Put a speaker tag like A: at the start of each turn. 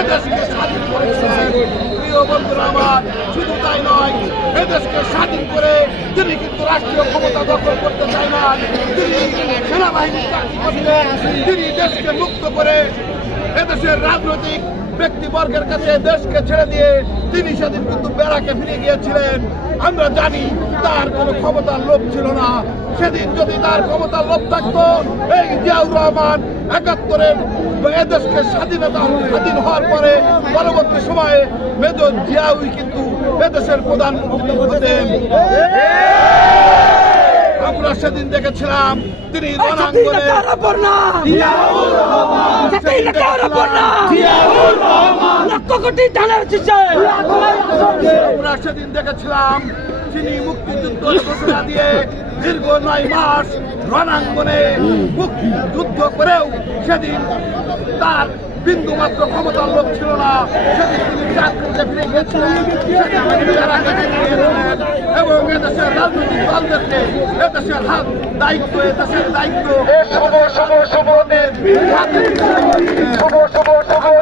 A: এদেশকে স্বাধীন করেছিলেন প্রিয় বন্ধুরা শুধু তাই নয়, এদেশকে স্বাধীন করে তিনি কিন্তু রাষ্ট্রীয় ক্ষমতা দখল করতে চাই না। তিনি সেনাবাহিনীর তিনি দেশকে মুক্ত করে এদেশের রাজনৈতিক ব্যক্তিবর্গের কাছে দেশকে ছেড়ে দিয়ে তিনি সেদিন কিন্তু বেড়াকে ফিরে গিয়েছিলেন। আমরা জানি তার কোনো ক্ষমতার লোভ ছিল না। সেদিন যদি তার ক্ষমতার লোভ থাকতো এই জিয়াউর রহমান একাত্তরের এদেশকে স্বাধীনতা স্বাধীন হওয়ার পরে পরবর্তী সময়ে মেজর জিয়াউই কিন্তু এদেশের প্রধানমন্ত্রী হতেন। আমরা সেদিন দেখেছিলাম তিনি রণাঙ্গনে
B: কোটি ধানের শীষে
A: আমরা সেদিন দেখেছিলাম তিনি মুক্তিযুদ্ধের ঘোষণা দিয়ে দীর্ঘ নয় মাস রণাঙ্গনে যুদ্ধ করেও সেদিন তার বিন্দু মাত্র ক্ষমতার লোক ছিল না। সেদিন তিনি চাকরিতে ফিরে গিয়েছিলেন। এবং এদেশের রাজনৈতিক দলদেরকে এদেশের হাত দায়িত্ব এদেশের দায়িত্ব।